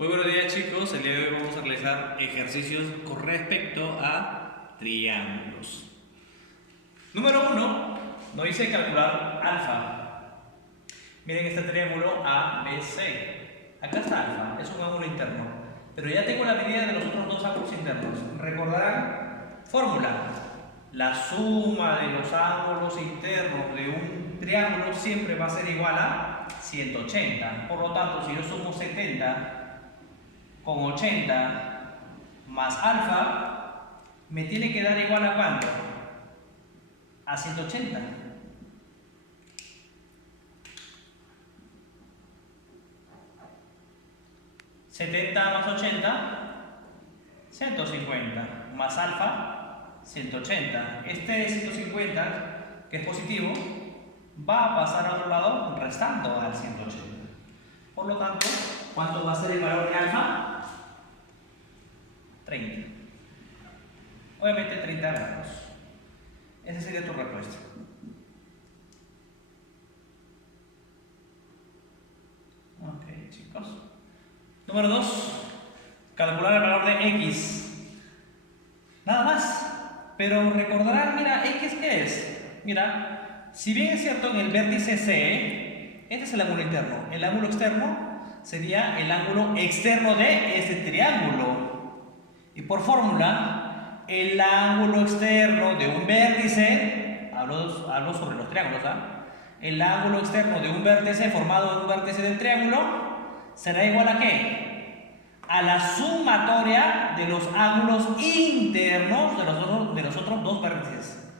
Muy buenos días chicos, el día de hoy vamos a realizar ejercicios con respecto a triángulos. Número 1, nos dice calcular alfa. Miren este triángulo ABC. Acá está alfa, es un ángulo interno. Pero ya tengo la medida de los otros dos ángulos internos. Recordarán, fórmula. La suma de los ángulos internos de un triángulo siempre va a ser igual a 180. Por lo tanto, si yo sumo 70 con 80 más alfa, me tiene que dar igual a ¿cuánto? A 180. ¿70 más 80? 150. Más alfa, 180. Este 150, que es positivo, va a pasar a otro lado restando al 180. Por lo tanto, ¿cuánto va a ser el valor de alfa? 30. Obviamente 30 grados. Esa sería tu respuesta. Ok, chicos. Número 2. Calcular el valor de X. Nada más. Pero recordarán, mira, ¿X qué es? Mira, si bien es cierto en el vértice C, este es el ángulo interno. El ángulo externo sería el ángulo externo de este triángulo. Y por fórmula, el ángulo externo de un vértice, hablo sobre los triángulos, ¿ah? El ángulo externo de un vértice formado de un vértice del triángulo será igual a ¿qué? A la sumatoria de los ángulos internos de los otros dos vértices.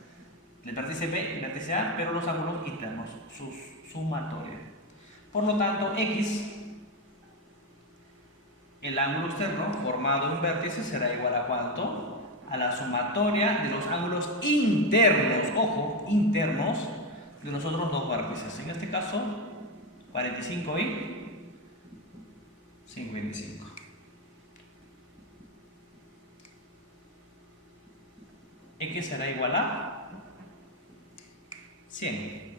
El vértice B y el vértice A, pero los ángulos internos, su sumatoria. Por lo tanto, X, el ángulo externo formado en un vértice, será igual a ¿cuánto? A la sumatoria de los ángulos internos, ojo, internos, de los otros dos vértices. En este caso, 45 y 55. X será igual a 100.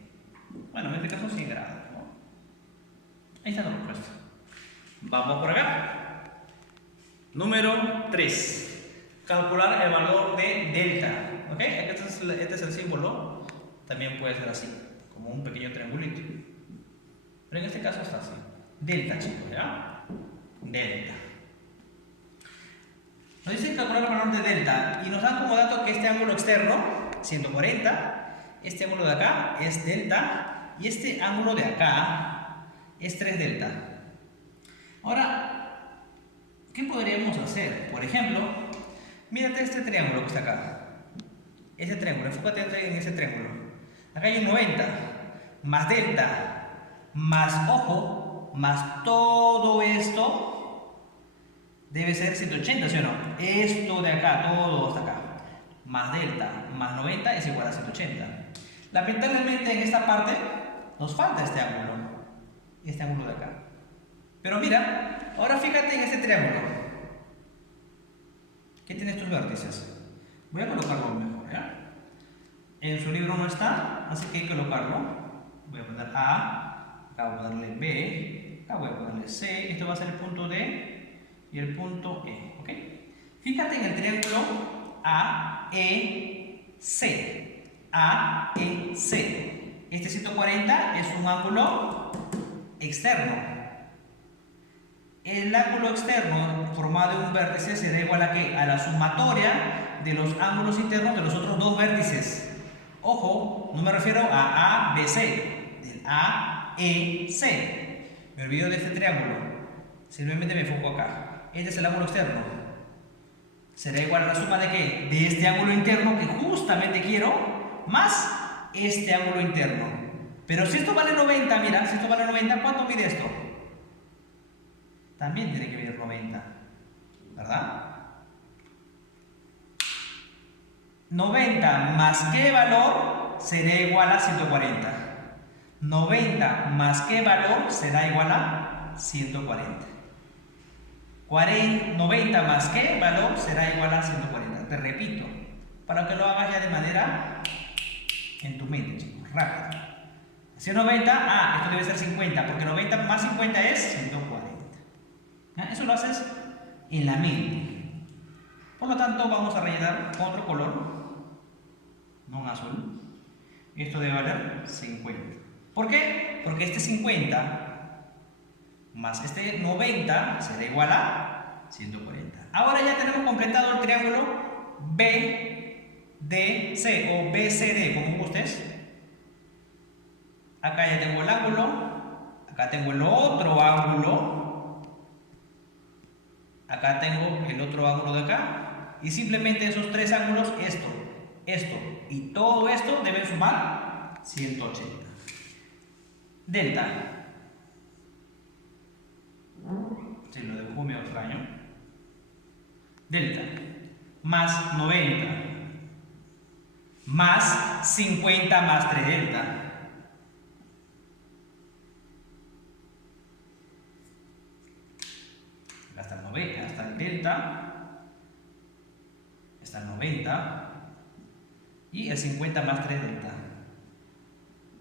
Bueno, en este caso 100 grados, ¿no? Ahí está la respuesta. Vamos por acá. Número 3. Calcular el valor de delta. ¿Ok? Este es el símbolo. También puede ser así, como un pequeño triangulito. Pero en este caso está así. Delta, chicos, ¿ya? Delta. Nos dicen calcular el valor de delta y nos dan como dato que este ángulo externo, 140, este ángulo de acá es delta y este ángulo de acá es 3 delta. Ahora, ¿qué podríamos hacer? Por ejemplo, mírate este triángulo que está acá. Este triángulo, enfócate en ese triángulo. Acá hay un 90, más delta, más ojo, más todo esto, debe ser 180, ¿sí o no? Esto de acá, todo hasta acá, más delta, más 90 es igual a 180. Lamentablemente en esta parte nos falta este ángulo de acá. Pero mira, ahora fíjate en este triángulo. ¿Qué tiene estos vértices? Voy a colocarlo mejor, ¿ya? En su libro no está, así que hay que colocarlo. Voy a poner A, acá voy a ponerle B, acá voy a ponerle C. Esto va a ser el punto D y el punto E, ¿ok? Fíjate en el triángulo AEC. AEC. Este 140 es un ángulo externo. El ángulo externo formado de un vértice será igual a ¿qué? A la sumatoria de los ángulos internos de los otros dos vértices. Ojo, no me refiero a ABC, del AEC. Me olvido de este triángulo. Simplemente me enfoco acá. Este es el ángulo externo. Será igual a la suma de ¿qué? De este ángulo interno que justamente quiero, más este ángulo interno. Pero si esto vale 90, mira, si esto vale 90, ¿cuánto mide esto? También tiene que medir 90, ¿verdad? 90 más qué valor será igual a 140. 90 más qué valor será igual a 140. 90 más qué valor será igual a 140. Te repito, para que lo hagas ya de manera en tu mente, chicos, rápido. Si es 90, esto debe ser 50, porque 90 más 50 es 140. ¿Ya? Eso lo haces en la mente. Por lo tanto, vamos a rellenar con otro color, no un azul. Esto debe valer 50. ¿Por qué? Porque este 50 más este 90 será igual a 140. Ahora ya tenemos completado el triángulo BDC o BCD, como gustes. Acá ya tengo el ángulo, acá tengo el otro ángulo, acá tengo el otro ángulo de acá, y simplemente esos tres ángulos, esto y todo esto deben sumar 180. Delta, si lo dibujo medio extraño, delta más 90 más 50 más 3 delta. Hasta el 90, hasta el delta, hasta el 90 y el 50 más 3 delta.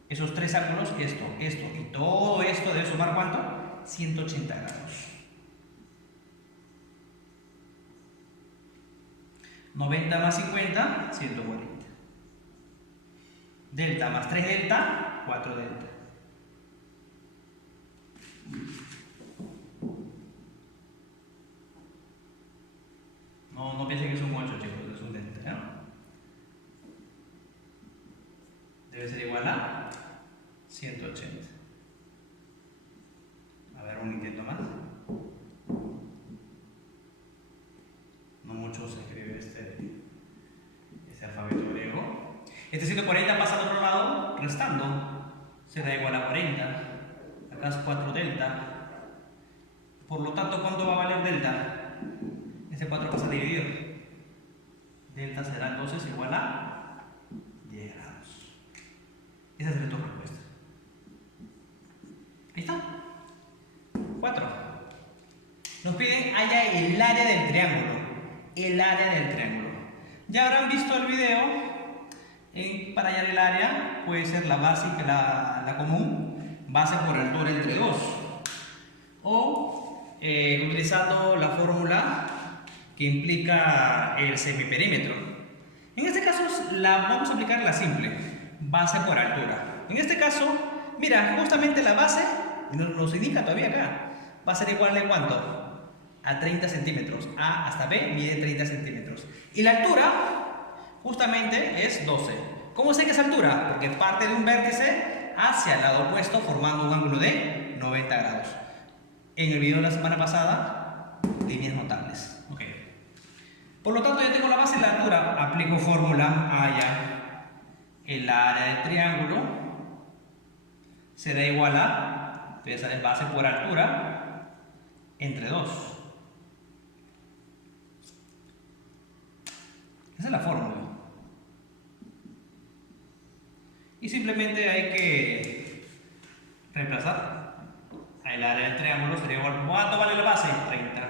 Esos tres ángulos, esto y todo esto debe sumar ¿cuánto? 180 grados. 90 más 50, 140. Delta más 3 delta, 4 delta. No piensen que es un 8, chicos, es un delta, ¿no? Debe ser igual a 180. A ver, un intento más. No mucho se escribe este alfabeto griego. Este 140 pasa al otro lado, restando. Será igual a 40. Acá es 4 delta. Por lo tanto, ¿cuánto va a valer delta? Ese 4 pasa a dividir. Delta será entonces igual a 10 grados. Esa será tu respuesta. Ahí está. 4. Nos piden haya el área del triángulo. El área del triángulo. Ya habrán visto el video. Para hallar el área puede ser la básica, la común, base por altura entre 2. O utilizando la fórmula que implica el semiperímetro. En este caso vamos a aplicar la simple, base por altura. En este caso, mira, justamente la base, nos indica todavía acá, va a ser igual a ¿cuánto? A 30 centímetros. A hasta B mide 30 centímetros. Y la altura, justamente, es 12. ¿Cómo sé que es altura? Porque parte de un vértice hacia el lado opuesto formando un ángulo de 90 grados. En el video de la semana pasada, líneas notables. Por lo tanto, ya tengo la base y la altura. Aplico fórmula haya el área del triángulo será igual a, es base por altura, entre 2. Esa es la fórmula. Y simplemente hay que reemplazar. El área del triángulo sería igual. ¿Cuánto vale la base? 30.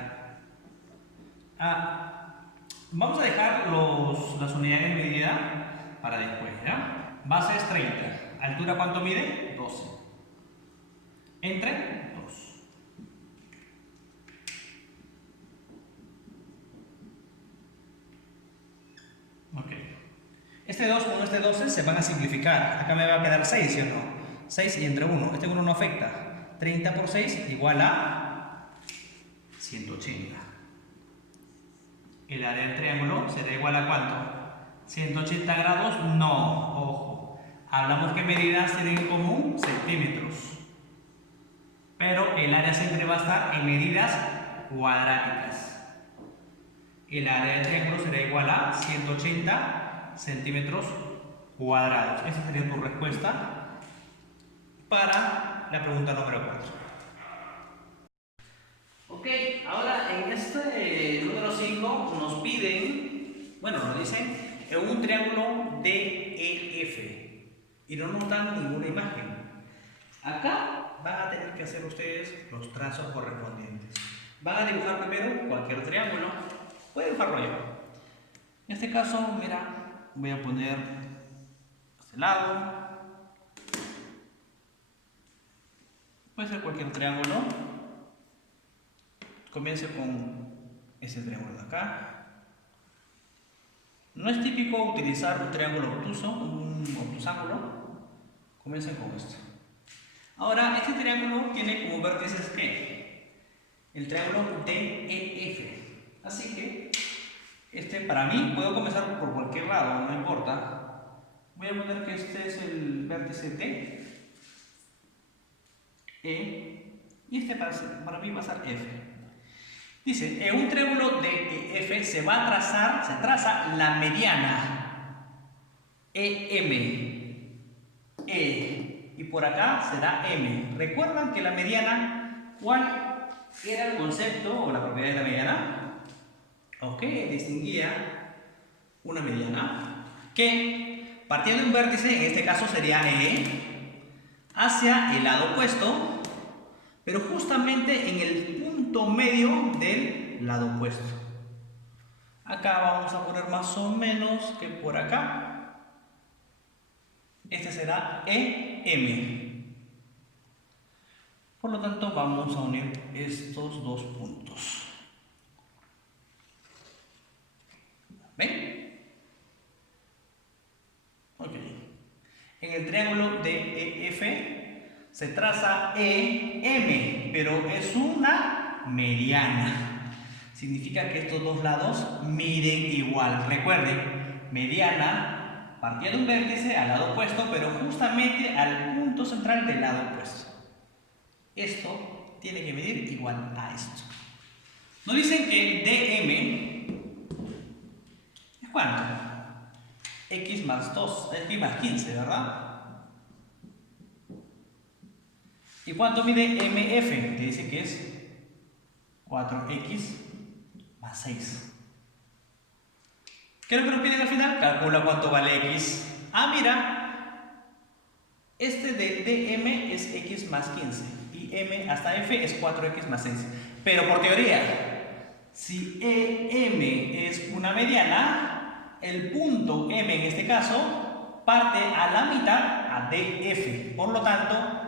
Vamos a dejar las unidades de medida para después, ¿ya? Base es 30. ¿Altura cuánto mide? 12. Entre 2. Ok. Este 2 con este 12 se van a simplificar. Acá me va a quedar 6, ¿sí o no? 6 y entre 1. Este 1 no afecta. 30 por 6 igual a 180. El área del triángulo será igual a ¿cuánto? 180 grados, no, ojo. Hablamos que medidas tienen en común centímetros. Pero el área siempre va a estar en medidas cuadráticas. El área del triángulo será igual a 180 centímetros cuadrados. Esa sería tu respuesta para la pregunta número 4. Ok, ahora en este número 5 nos piden, bueno, nos dicen un triángulo DEF y no nos dan ninguna imagen. Acá van a tener que hacer ustedes los trazos correspondientes. Van a dibujar primero cualquier triángulo. Voy a dibujarlo yo. En este caso, mira, voy a poner este lado. Puede ser cualquier triángulo. comience con este triángulo de acá. No es típico utilizar un triángulo obtuso, un obtusángulo. Comiencen con esto. Ahora, este triángulo tiene como vértices ¿qué? El triángulo DEF. Así que, para mí, puedo comenzar por cualquier lado, no importa. Voy a poner que este es el vértice D, E, y para mí va a ser F. Dice, en un triángulo DEF se traza la mediana EM, y por acá será M. ¿Recuerdan que la mediana, cuál era el concepto o la propiedad de la mediana? Ok, distinguía una mediana que partiendo de un vértice, en este caso sería E, hacia el lado opuesto, pero justamente en el punto medio del lado opuesto. Acá vamos a poner más o menos que por acá. Este será EM. Por lo tanto, vamos a unir estos dos puntos. ¿Ven? Ok. En el triángulo DEF se traza EM, pero es una mediana. Significa que estos dos lados miden igual. Recuerden, mediana partía de un vértice al lado opuesto, pero justamente al punto central del lado opuesto. Esto tiene que medir igual a esto. Nos dicen que DM es ¿cuánto? X más 2, X más 15, ¿verdad? ¿Y cuánto mide MF? Que dice que es 4X más 6. ¿Qué es lo que nos piden al final? Calcula cuánto vale X. Ah, mira, este de DM es X más 15 y M hasta F es 4X más 6. Pero por teoría, si EM es una mediana, el punto M en este caso parte a la mitad a DF. Por lo tanto,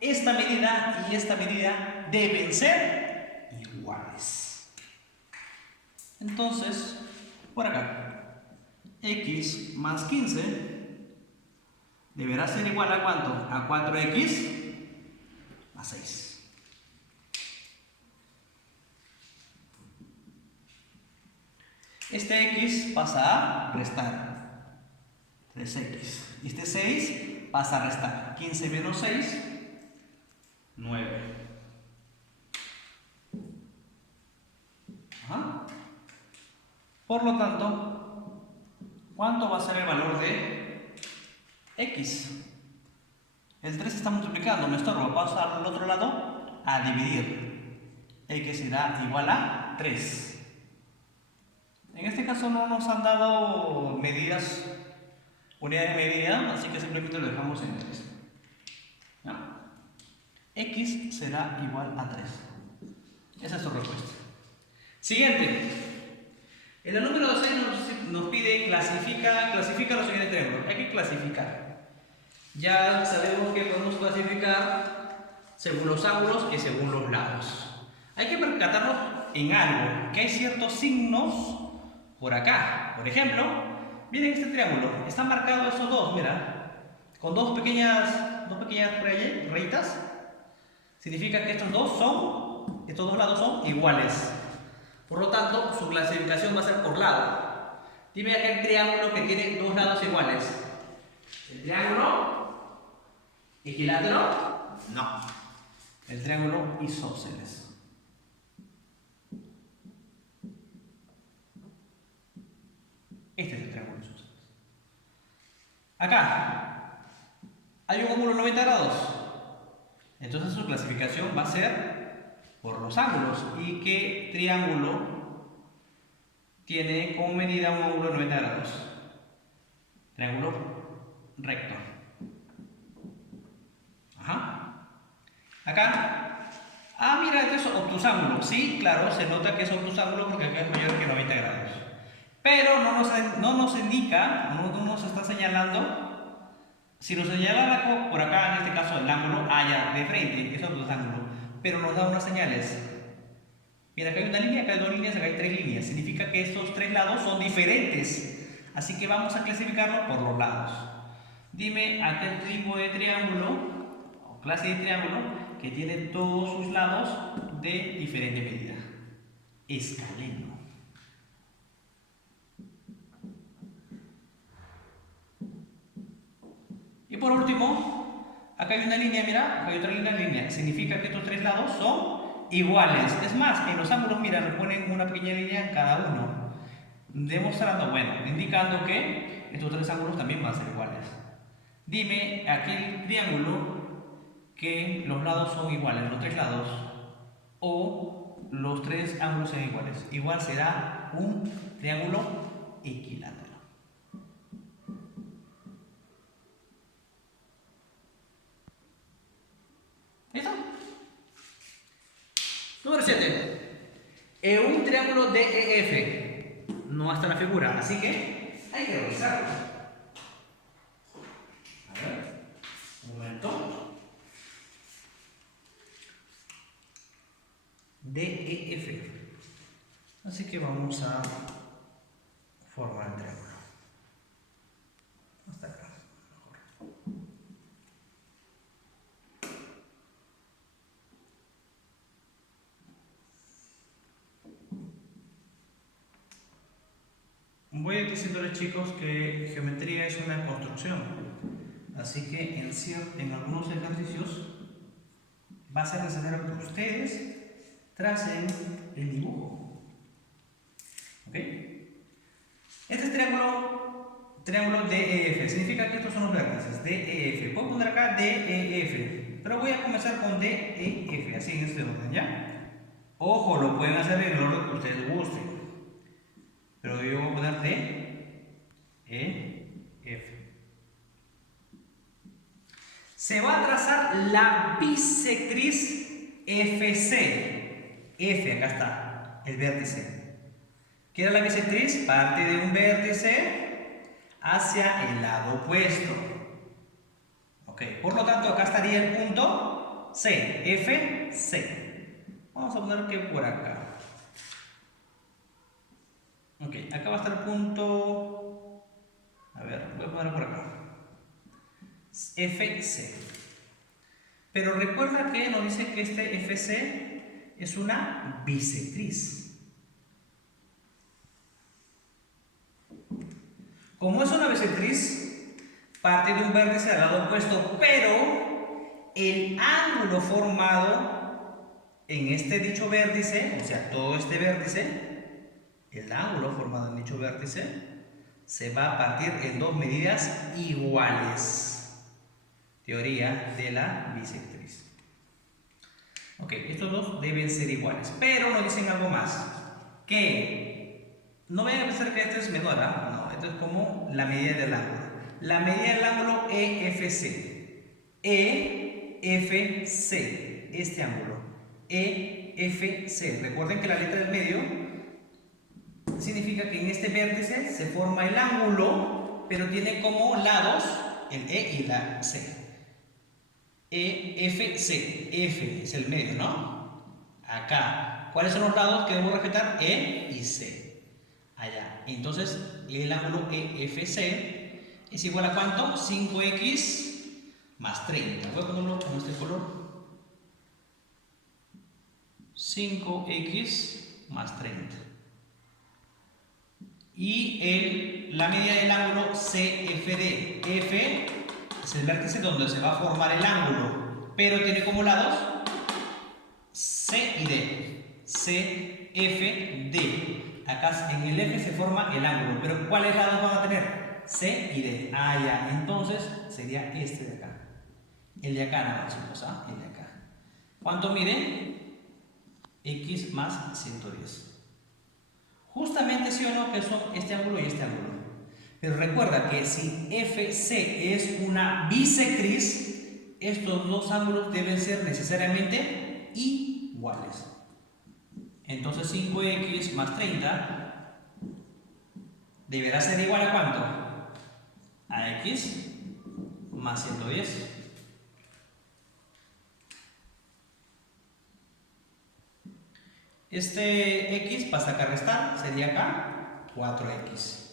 esta medida y esta medida deben ser iguales. Entonces, por acá, X más 15 deberá ser igual a ¿cuánto? A 4X más 6. Este X pasa a restar 3X. Y este 6 pasa a restar 15 menos 6, 9. Ajá. Por lo tanto, ¿cuánto va a ser el valor de X? El 3 se está multiplicando, me estorba. Paso al otro lado a dividir. X será igual a 3. En este caso no nos han dado medidas, unidades de medida, así que simplemente lo dejamos en 3. ¿Ya? X será igual a 3. Esa es su respuesta. Siguiente. En el número 6 nos pide clasifica los siguientes triángulos. Hay que clasificar. Ya sabemos que podemos clasificar según los ángulos y según los lados. Hay que percatarnos en algo, que hay ciertos signos por acá. Por ejemplo, miren este triángulo. Están marcados esos dos, mira, con dos pequeñas rayitas. Significa que estos dos lados son iguales. Por lo tanto, su clasificación va a ser por lado. Dime aquel triángulo que tiene dos lados iguales. ¿El triángulo equilátero? No. El triángulo isósceles. Este es el triángulo isósceles. Acá hay un ángulo 90 grados. Entonces su clasificación va a ser por los ángulos. ¿Y qué triángulo tiene como medida un ángulo de 90 grados? Triángulo recto. Ajá. Acá. Ah, mira, este es obtusángulo. Sí, claro, se nota que es obtusángulo porque acá es mayor que 90 grados. Pero no nos indica, no nos está señalando. Si nos señala por acá, en este caso el ángulo, ya de frente, es obtusángulo. Pero nos da unas señales. Mira, acá hay una línea, acá hay dos líneas, acá hay tres líneas. Significa que estos tres lados son diferentes. Así que vamos a clasificarlo por los lados. Dime aquel tipo de triángulo, o clase de triángulo, que tiene todos sus lados de diferente medida. Escaleno. Y por último, acá hay una línea, mira, acá hay otra línea. Significa que estos tres lados son iguales. Es más, en los ángulos, mira, nos ponen una pequeña línea en cada uno. Demostrando, bueno, indicando que estos tres ángulos también van a ser iguales. Dime aquel triángulo que los lados son iguales, los tres lados, o los tres ángulos sean iguales. Igual será un triángulo equilátero. ¿Listo? Número 7. Un triángulo DEF. No está en la figura, así que hay que revisarlo. A ver, un momento. DEF. Así que vamos a formar el triángulo. Hasta acá. Mejor. Voy a diciéndoles, chicos, que geometría es una construcción. Así que en algunos ejercicios va a ser necesario que ustedes tracen el dibujo. ¿Ok? Este es triángulo DEF. Significa que estos son los vértices. DEF. Puedo poner acá DEF. Pero voy a comenzar con DEF. Así en este orden, ¿ya? Ojo, lo pueden hacer en el orden que ustedes gusten. Pero yo voy a poner DEF. Se va a trazar la bisectriz FC. F, acá está, el vértice. ¿Qué era la bisectriz? Parte de un vértice hacia el lado opuesto. Ok, por lo tanto, acá estaría el punto C, FC. Vamos a poner que por acá. Ok, acá va a estar el punto. A ver, voy a poner por acá. FC. Pero recuerda que nos dice que este FC es una bisectriz. Como es una bisectriz, parte de un vértice al lado opuesto, pero el ángulo formado en este dicho vértice, o sea, todo este vértice, el ángulo formado en dicho vértice, se va a partir en dos medidas iguales. Teoría de la bisectriz. Ok, estos dos deben ser iguales, pero nos dicen algo más. Que no vayan a pensar que esto es menor, ¿ah? No, esto es como la medida del ángulo. La medida del ángulo EFC. EFC, este ángulo. EFC. Recuerden que la letra del medio significa que en este vértice se forma el ángulo, pero tiene como lados el E y la C. EFC, F es el medio, ¿no? Acá. ¿Cuáles son los lados que debo respetar? E y C. Allá. Entonces, el ángulo EFC es igual a ¿cuánto? 5x más 30. Voy a ponerlo con este color. 5x más 30. Y la medida del ángulo CFD. F es el vértice donde se va a formar el ángulo, pero tiene como lados C y D. C, F, D. Acá en el F se forma el ángulo, pero ¿cuáles lados van a tener? C y D. Ah, ya. Entonces sería este de acá. El de acá nada más, chicos, ¿ah? El de acá. ¿Cuánto mide? X más 110. Justamente sí o no que son este ángulo y este ángulo. Pero recuerda que si FC es una bisectriz, estos dos ángulos deben ser necesariamente iguales. Entonces 5x más 30 deberá ser igual a ¿cuánto? A x más 110. Este x pasa acá a restar, sería acá 4x.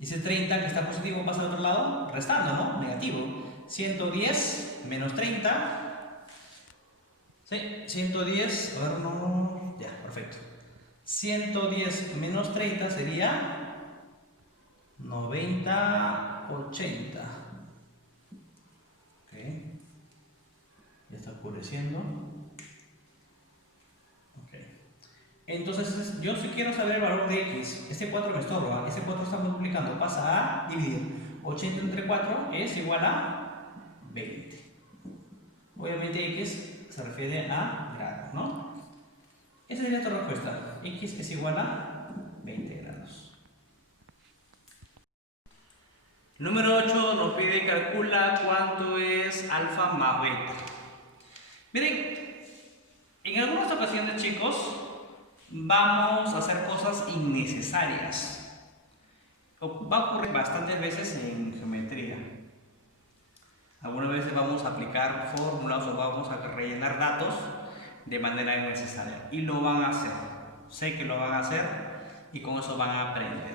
Y ese 30 que está positivo pasa al otro lado, restando, ¿no? Negativo. 110 menos 30. Sí, 110, a ver, no, ya, perfecto. 110 menos 30 sería 90, 80. Ok, ya está oscureciendo. Ok, entonces yo si quiero saber el valor de x, este 4 me estorba, ese 4 está multiplicando, pasa a dividir. 80 entre 4 es igual a 20. Obviamente x se refiere a grados, ¿no? Esa sería tu respuesta. X es igual a 20 grados. Número 8 nos pide calcula cuánto es alfa más beta. Miren, en algunas ocasiones, chicos, vamos a hacer cosas innecesarias. Va a ocurrir bastantes veces en geometría. Algunas veces vamos a aplicar fórmulas o vamos a rellenar datos de manera innecesaria. Y lo van a hacer. Sé que lo van a hacer y con eso van a aprender.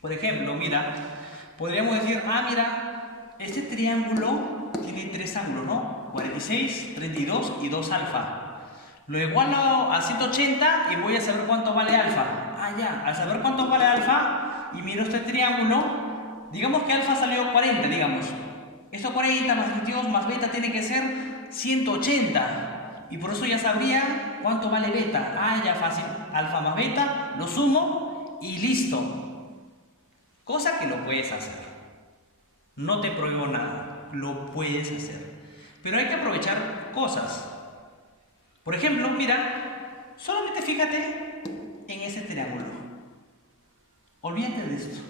Por ejemplo, mira, podríamos decir, mira, este triángulo tiene 3 ángulos, ¿no? 46, 32 y 2 alfa. Lo igualo a 180 y voy a saber cuánto vale alfa. Ya, al saber cuánto vale alfa y miro este triángulo, digamos que alfa salió 40, digamos. Esto 40 más 22 más beta tiene que ser 180. Y por eso ya sabría cuánto vale beta. Ya fácil. Alfa más beta, lo sumo y listo. Cosa que lo puedes hacer. No te prohíbo nada. Lo puedes hacer. Pero hay que aprovechar cosas. Por ejemplo, mira, solamente fíjate en ese triángulo. Olvídate de esto.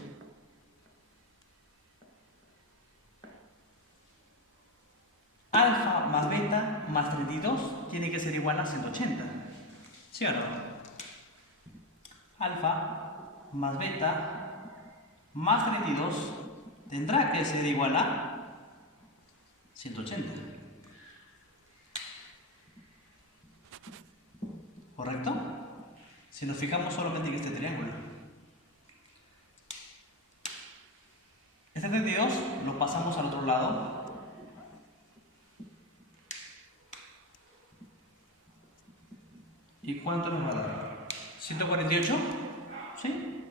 Alfa más beta más 32 tiene que ser igual a 180. ¿Sí o no? Alfa más beta más 32 tendrá que ser igual a 180. ¿Correcto? Si nos fijamos solamente en este triángulo. Este 32 lo pasamos al otro lado. ¿Y cuánto nos va a dar? ¿148? ¿Sí?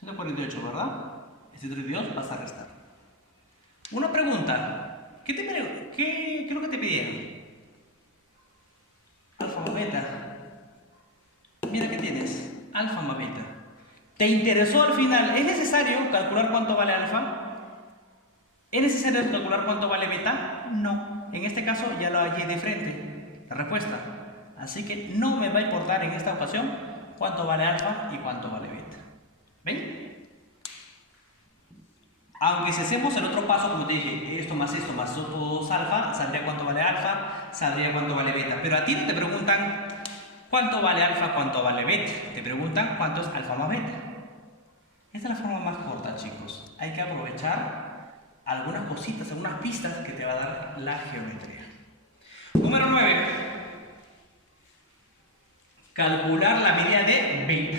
148, ¿verdad? Este 32 pasa a restar. Una pregunta. ¿Qué es lo que te pidieron? Alfa más beta. Mira que tienes. Alfa más beta. ¿Te interesó al final? ¿Es necesario calcular cuánto vale alfa? ¿Es necesario calcular cuánto vale beta? No. En este caso ya lo hallé de frente. La respuesta. Así que no me va a importar en esta ocasión cuánto vale alfa y cuánto vale beta. ¿Ven? Aunque si hacemos el otro paso, como te dije, esto más 2 alfa, saldría cuánto vale alfa, saldría cuánto vale beta. Pero a ti no te preguntan cuánto vale alfa, cuánto vale beta. Te preguntan cuánto es alfa más beta. Esta es la forma más corta, chicos. Hay que aprovechar algunas cositas, algunas pistas que te va a dar la geometría. Número 9. Calcular la medida de beta.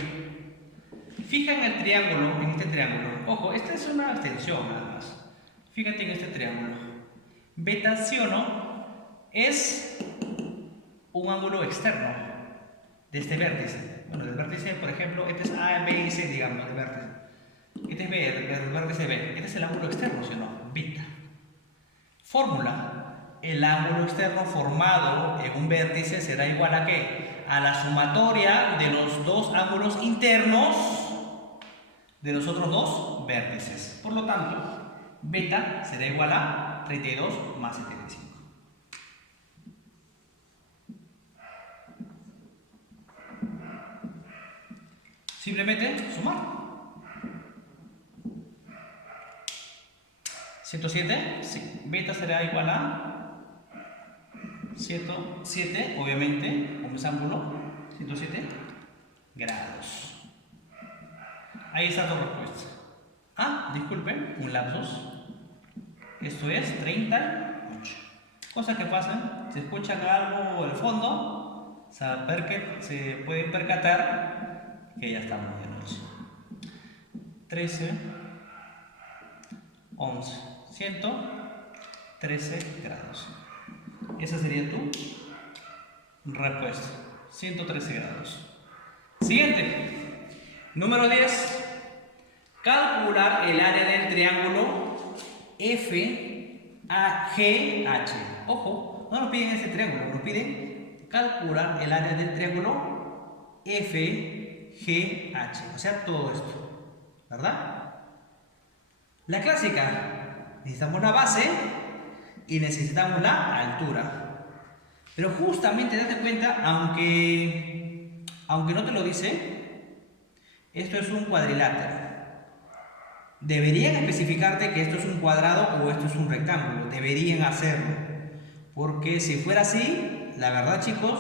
Fija en el triángulo, en este triángulo. Ojo, esta es una extensión nada más. Fíjate en este triángulo. Beta, ¿sí o no? Es un ángulo externo de este vértice. Bueno, del vértice, por ejemplo, este es A, B y C, digamos, el vértice. Este es B, el vértice B. Este es el ángulo externo, ¿sí o no? Beta. Fórmula. El ángulo externo formado en un vértice será igual a ¿qué? A la sumatoria de los dos ángulos internos de los otros dos vértices. Por lo tanto, beta será igual a 32 más 75. Simplemente sumar. 107, sí. Beta será igual a 107, obviamente, como es ángulo, 107 grados. Ahí está tu respuesta. Disculpen, un lapsus. Esto es 38. Cosa que pasa, si escuchan algo al fondo, se pueden percatar que ya estamos de noche. 13, 11, 113 grados. Esa sería tu respuesta, 113 grados. Siguiente, número 10. Calcular el área del triángulo FAGH. Ojo, no nos piden ese triángulo, nos piden calcular el área del triángulo FGH. O sea, todo esto, ¿verdad? La clásica, necesitamos la base y necesitamos la altura. Pero justamente date cuenta, aunque no te lo dice, esto es un cuadrilátero. Deberían especificarte que esto es un cuadrado o esto es un rectángulo. Deberían hacerlo. Porque si fuera así, la verdad, chicos,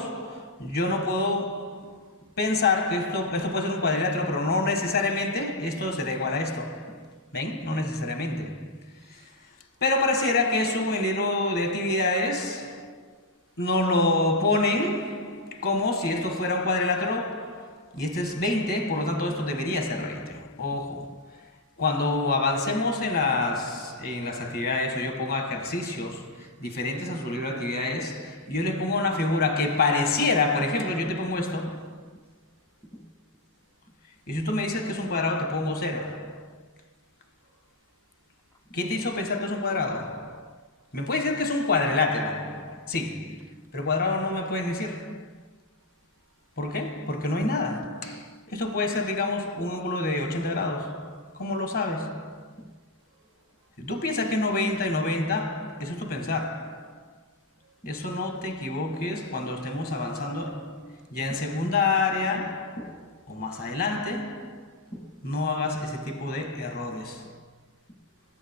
yo no puedo pensar que esto puede ser un cuadrilátero, pero no necesariamente esto será igual a esto. ¿Ven? No necesariamente. Pero pareciera que su libro de actividades nos lo ponen como si esto fuera un cuadrilátero y este es 20, por lo tanto esto debería ser 20. Ojo. Cuando avancemos en las actividades o yo ponga ejercicios diferentes a su libro de actividades, yo le pongo una figura que pareciera, por ejemplo, yo te pongo esto, y si tú me dices que es un cuadrado, te pongo 0. ¿Qué te hizo pensar que es un cuadrado? Me puedes decir que es un cuadrilátero, sí, pero cuadrado no me puedes decir. ¿Por qué? Porque no hay nada. Esto puede ser, digamos, un ángulo de 80 grados. ¿Cómo lo sabes? Si tú piensas que es 90 y 90, eso es tu pensar. Eso no te equivoques cuando estemos avanzando ya en secundaria o más adelante. No hagas ese tipo de errores.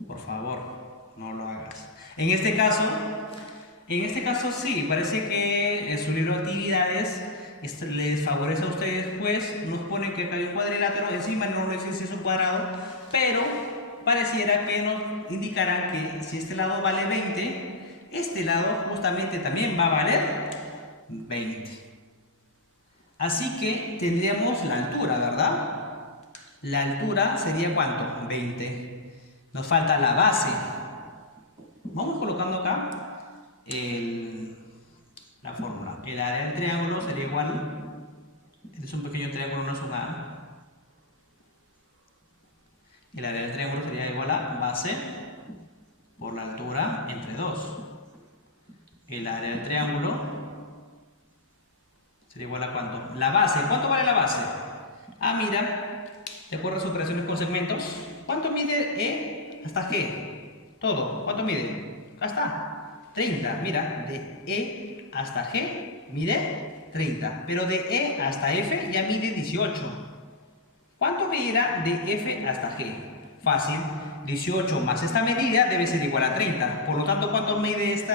Por favor, no lo hagas. En este caso sí, parece que en su libro de actividades les favorece a ustedes, pues nos ponen que acá hay un cuadrilátero, encima no nos dice si es un cuadrado, pero pareciera que nos indicarán que si este lado vale 20, este lado justamente también va a valer 20. Así que tendríamos la altura, ¿verdad? La altura sería ¿cuánto? 20. Nos falta la base. Vamos colocando acá la fórmula. El área del triángulo sería igual, este es un pequeño triángulo, no es un A. El área del triángulo sería igual a base por la altura entre 2. El área del triángulo sería igual a ¿cuánto? La base. ¿Cuánto vale la base? Ah, mira, de acuerdo a sus operaciones con segmentos, ¿cuánto mide E hasta G? Todo. ¿Cuánto mide? Acá está. 30. Mira, de E hasta G mide 30, pero de E hasta F ya mide 18. ¿Cuánto medirá de F hasta G? Fácil, 18 más esta medida debe ser igual a 30. Por lo tanto, ¿cuánto mide este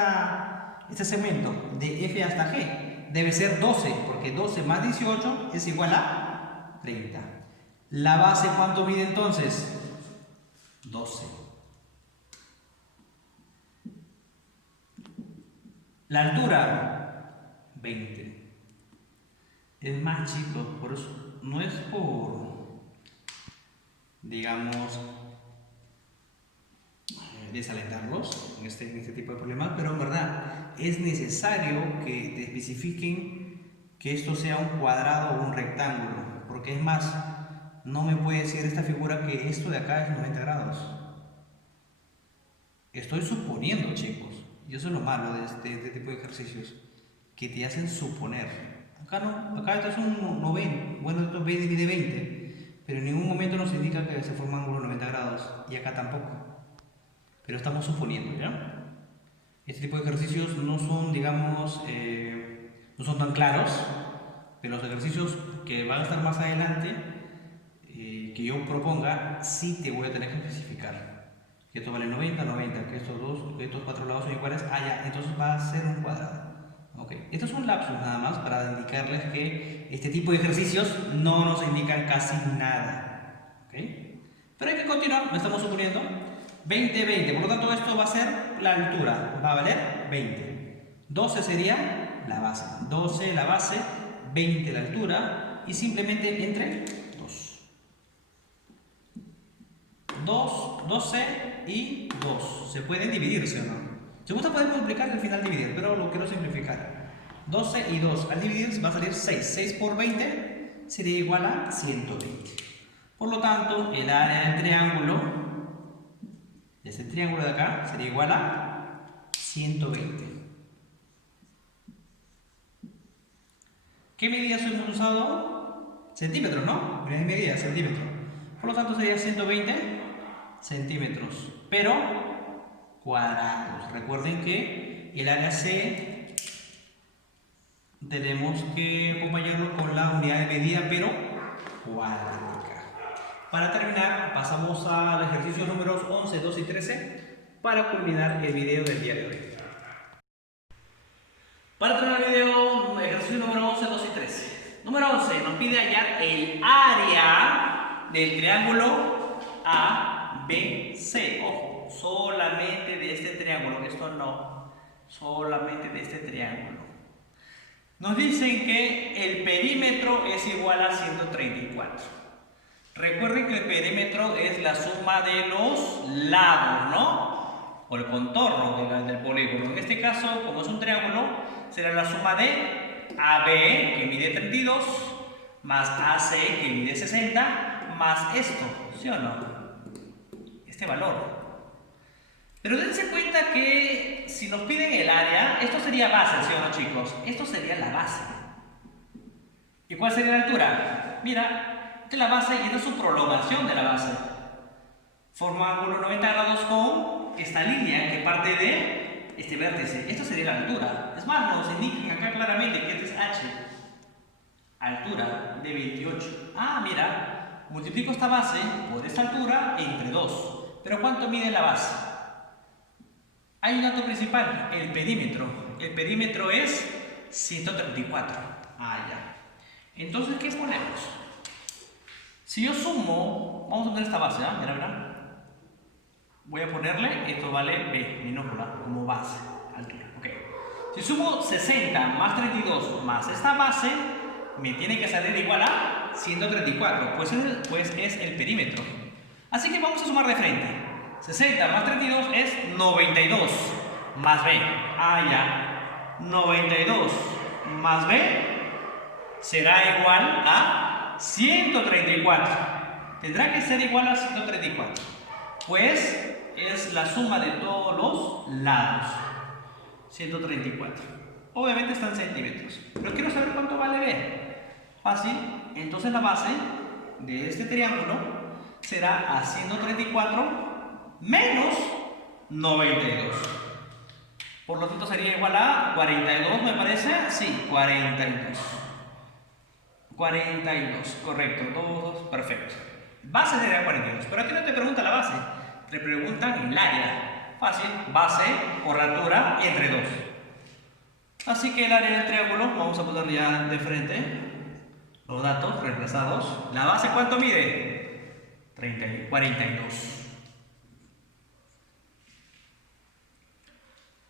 segmento de F hasta G? Debe ser 12, porque 12 más 18 es igual a 30. ¿La base cuánto mide entonces? 12. La altura, 20. Es más, chicos, por eso no es por, digamos, desalentarlos en este tipo de problemas, pero en verdad es necesario que te especifiquen que esto sea un cuadrado o un rectángulo, porque es más, no me puede decir esta figura que esto de acá es 90 grados. Estoy suponiendo, chicos. Y eso es lo malo de este tipo de ejercicios, que te hacen suponer. Acá no, acá esto es un 90, bueno, esto divide 20, pero en ningún momento nos indica que se forma un ángulo 90 grados, y acá tampoco. Pero estamos suponiendo, ¿ya? Este tipo de ejercicios no son, digamos, no son tan claros, pero los ejercicios que van a estar más adelante, que yo proponga, sí te voy a tener que especificar. Que esto vale 90, 90, que estos cuatro lados son iguales, ya, entonces va a ser un cuadrado. Okay. Estos son lapsus nada más para indicarles que este tipo de ejercicios no nos indican casi nada. ¿Okay? Pero hay que continuar, lo estamos suponiendo. 20, 20, por lo tanto esto va a ser la altura, va a valer 20. 12 sería la base. 12 la base, 20 la altura y simplemente entre 2. 2, 12 y 2. Se pueden dividir, ¿sí o no? Si gusta pueden multiplicar y al final dividir, pero lo quiero simplificar. 12 y 2 al dividir va a salir 6. 6 por 20 sería igual a 120. Por lo tanto, el área del triángulo, de este triángulo de acá, sería igual a 120. ¿Qué medidas hemos usado? Centímetros, ¿no? Unidad de medida, centímetros. Por lo tanto sería 120 centímetros, pero cuadrados. Recuerden que el área C tenemos que acompañarlo con la unidad de medida, pero cuadrática. Para terminar, pasamos al ejercicio números 11, 12 y 13 para culminar el video del día de hoy. Para terminar el video, ejercicio número 11, 12 y 13. Número 11 nos pide hallar el área del triángulo ABC. Ojo, solamente de este triángulo, esto no, solamente de este triángulo. Nos dicen que el perímetro es igual a 134. Recuerden que el perímetro es la suma de los lados, ¿no? O el contorno del polígono. En este caso, como es un triángulo, será la suma de AB, que mide 32, más AC, que mide 60, más esto, ¿sí o no? Este valor. Pero dense cuenta que si nos piden el área, esto sería base, ¿sí o no, chicos? Esto sería la base. ¿Y cuál sería la altura? Mira, esta es la base y esta es su prolongación de la base. Forma ángulo 90 grados con esta línea que parte de este vértice. Esto sería la altura. Es más, nos indican acá claramente que este es H. Altura de 28. Ah, mira, multiplico esta base por esta altura entre 2. ¿Pero cuánto mide la base? Hay un dato principal, el perímetro. El perímetro es 134. Ah, ya. Entonces, ¿qué ponemos? Si yo sumo, vamos a poner esta base, ¿ah? Mira. Voy a ponerle, esto vale B, minúscula, como base, altura. Ok. Si sumo 60 más 32 más esta base, me tiene que salir igual a 134, pues es el perímetro. Así que vamos a sumar de frente. 60 más 32 es 92 más B. Ah, ya. 92 más B será igual a 134. Tendrá que ser igual a 134. Pues es la suma de todos los lados. 134. Obviamente está en centímetros. Pero quiero saber cuánto vale B. Fácil. Entonces la base de este triángulo será a 134 menos 92. Por lo tanto sería igual a 42, me parece. Sí, 42. 42, correcto. 2, perfecto. Base sería 42. Pero aquí no te pregunta la base. Te preguntan el área. Fácil. Base por altura entre 2. Así que el área del triángulo, vamos a poner ya de frente los datos reemplazados. ¿La base cuánto mide? 42.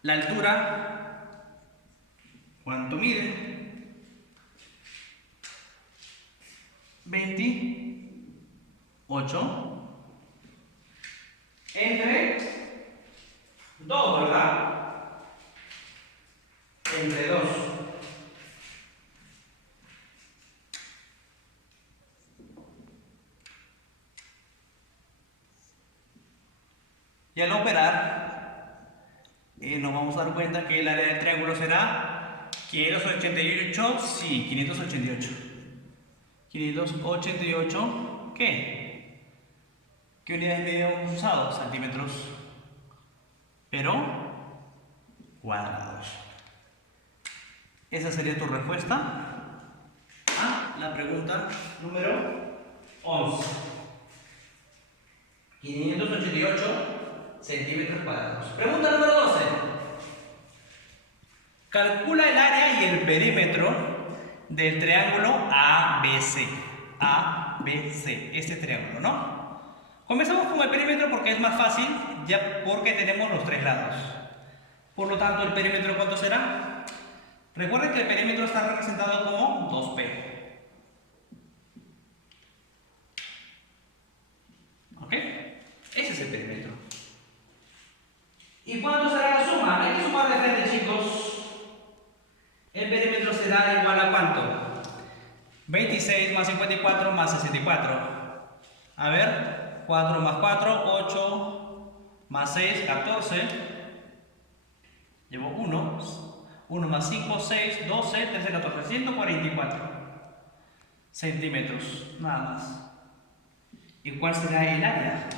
La altura, ¿cuánto mide? 28 entre 2, ¿verdad? Entre 2. Y al operar, nos vamos a dar cuenta que el área del triángulo será 588, sí, 588. 588, ¿qué? ¿Qué unidades de medida hemos usado? Centímetros. Pero cuadrados. Esa sería tu respuesta a la pregunta número 11. 588 centímetros cuadrados. Pregunta número 12. Calcula el área y el perímetro del triángulo ABC. ABC, este triángulo, ¿no? Comenzamos con el perímetro porque es más fácil, ya porque tenemos los tres lados. Por lo tanto, ¿el perímetro cuánto será? Recuerden que el perímetro está representado como 2P. ¿Ok? Ese es el perímetro. ¿Y cuánto será la suma? Hay que sumar de frente, chicos. El perímetro será igual a ¿cuánto? 26 más 54 más 64. A ver, 4 más 4, 8 más 6, 14. Llevo 1. 1 más 5, 6, 12, 13, 14, 144 centímetros, nada más. ¿Y cuál será el área?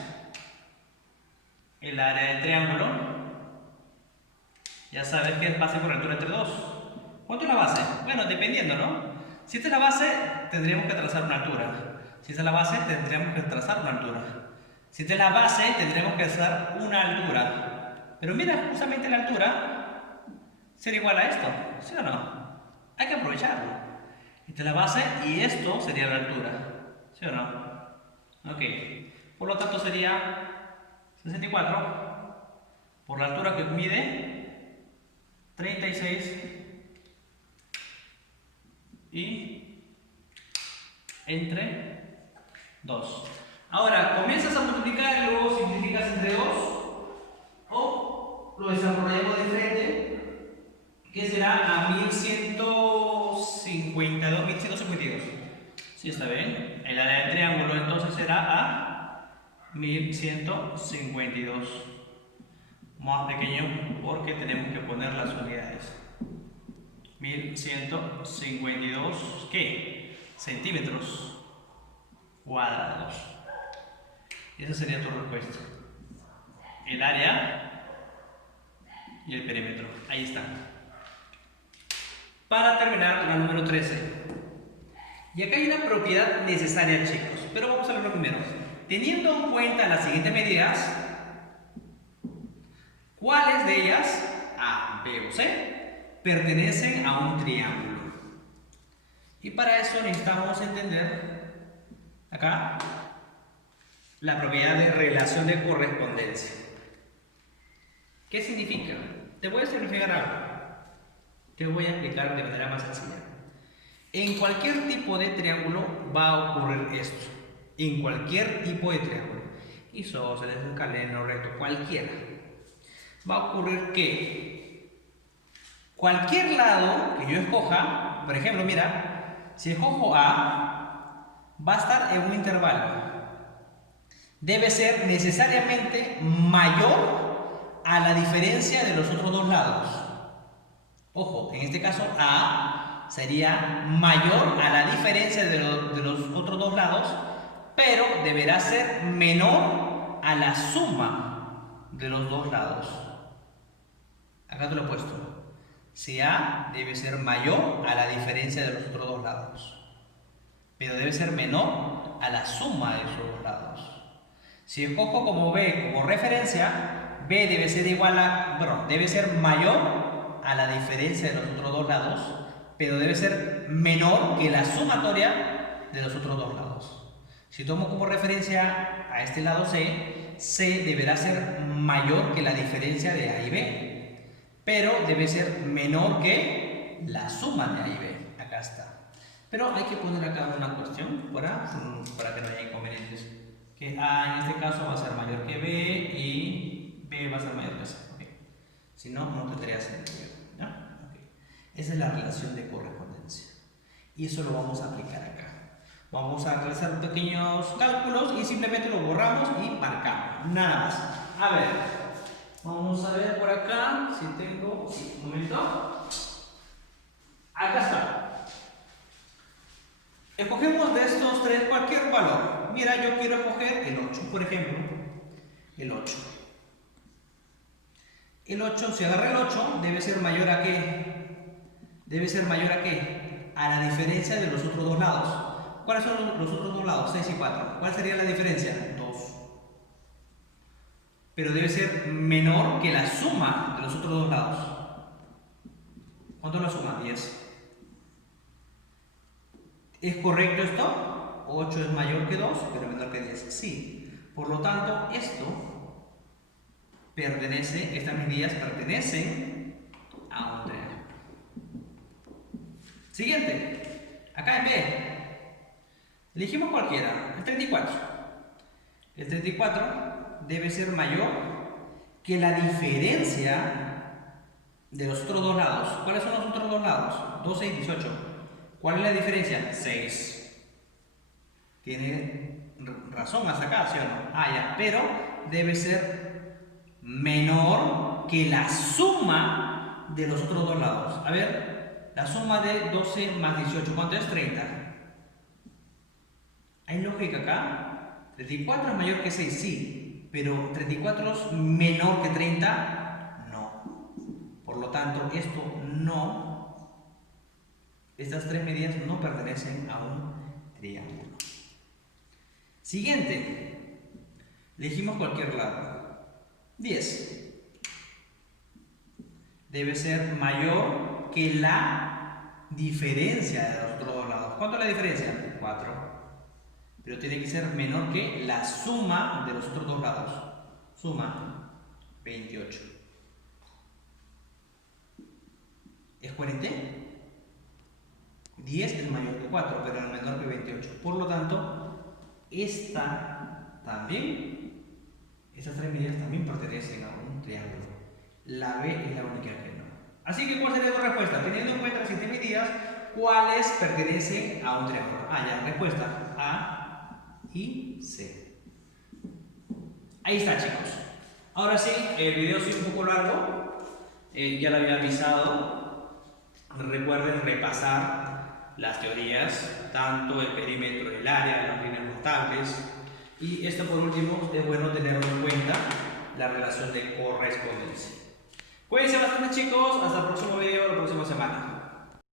El área del triángulo. Ya sabes que es base por altura entre 2. ¿Cuánto es la base? Bueno, dependiendo, ¿no? Si esta es la base, tendríamos que trazar una altura. Si esta es la base, tendríamos que trazar una altura. Si esta es la base, tendríamos que trazar una altura. Pero mira, justamente la altura sería igual a esto, ¿sí o no? Hay que aprovecharlo. Esta es la base y esto sería la altura, ¿sí o no? Ok. Por lo tanto sería 64 por la altura que mide 36 y entre 2. Ahora, comienzas a multiplicar y luego simplificas entre 2 o lo desarrollamos de frente, que será a 1152, 1152. ¿Sí está bien? El área del triángulo entonces será a 1152. Más pequeño porque tenemos que poner las unidades. 1152, ¿qué? Centímetros cuadrados. Esa sería tu respuesta. El área y el perímetro. Ahí está. Para terminar, la número 13. Y acá hay una propiedad necesaria, chicos. Pero vamos a verlo primero. Teniendo en cuenta las siguientes medidas, ¿cuáles de ellas, A, B o C, pertenecen a un triángulo? Y para eso necesitamos entender acá la propiedad de relación de correspondencia. ¿Qué significa? Te voy a simplificar algo. Te voy a explicar de manera más sencilla. En cualquier tipo de triángulo va a ocurrir esto. En cualquier tipo de triángulo. Isósceles, escaleno, recto, cualquiera. Va a ocurrir que cualquier lado que yo escoja, por ejemplo, mira, si escojo A, va a estar en un intervalo. Debe ser necesariamente mayor a la diferencia de los otros dos lados. Ojo, en este caso A sería mayor a la diferencia de los otros dos lados, pero deberá ser menor a la suma de los dos lados. Acá te lo he puesto. Si A debe ser mayor a la diferencia de los otros dos lados, pero debe ser menor a la suma de esos dos lados. Si escojo como B como referencia, B debe ser igual a, debe ser mayor a la diferencia de los otros dos lados, pero debe ser menor que la sumatoria de los otros dos lados. Si tomo como referencia a este lado C, C deberá ser mayor que la diferencia de A y B, pero debe ser menor que la suma de A y B. Acá está. Pero hay que poner acá una cuestión para que no haya inconvenientes. Que A en este caso va a ser mayor que B y B va a ser mayor que C. Okay. Si no, no tendría sentido. ¿No? Okay. Esa es la relación de correspondencia. Y eso lo vamos a aplicar acá. Vamos a realizar pequeños cálculos y simplemente lo borramos y marcamos. Nada más. A ver. Vamos a ver por acá si tengo. Sí, un momento. Acá está. Escogemos de estos tres cualquier valor. Mira, yo quiero escoger el 8, por ejemplo. El 8. El 8, si agarré el 8, debe ser mayor a ¿qué? Debe ser mayor a ¿qué? A la diferencia de los otros dos lados. ¿Cuáles son los otros dos lados? 6 y 4. ¿Cuál sería la diferencia? 2. Pero debe ser menor que la suma de los otros dos lados. ¿Cuánto es la suma? 10. ¿Es correcto esto? 8 es mayor que 2, pero menor que 10. Sí. Por lo tanto, esto pertenece, estas medidas pertenecen Siguiente. Acá en B. Elegimos cualquiera. El 34. El 34 debe ser mayor que la diferencia de los otros dos lados. ¿Cuáles son los otros dos lados? 12 y 18. ¿Cuál es la diferencia? 6. Tiene razón hasta acá, ¿sí o no? Ah, ya. Pero debe ser menor que la suma de los otros dos lados. A ver, la suma de 12 más 18, ¿cuánto es? 30. ¿Hay lógica acá? 34 es mayor que 6, sí, pero 34 es menor que 30, no. Por lo tanto, esto no, estas tres medidas no pertenecen a un triángulo. Siguiente, elegimos cualquier lado. 10. Debe ser mayor que la diferencia de los otros dos lados. ¿Cuánto es la diferencia? 4. Pero tiene que ser menor que la suma de los otros dos lados. Suma 28. ¿Es coherente? 10 es mayor que 4, pero es menor que 28. Por lo tanto, estas tres medidas también pertenecen a un triángulo. La B es la única que no. Así que, ¿cuál sería tu respuesta? Teniendo en cuenta las 7 medidas, ¿cuáles pertenecen a un triángulo? Ah, ya, respuesta A y C. Ahí está, chicos. Ahora sí, el video sí es un poco largo. Ya lo había avisado. Recuerden repasar las teorías, tanto el perímetro del área, las líneas rotables. Y esto por último es bueno tenerlo en cuenta, la relación de correspondencia. Cuídense bastante, chicos. Hasta el próximo video, la próxima semana.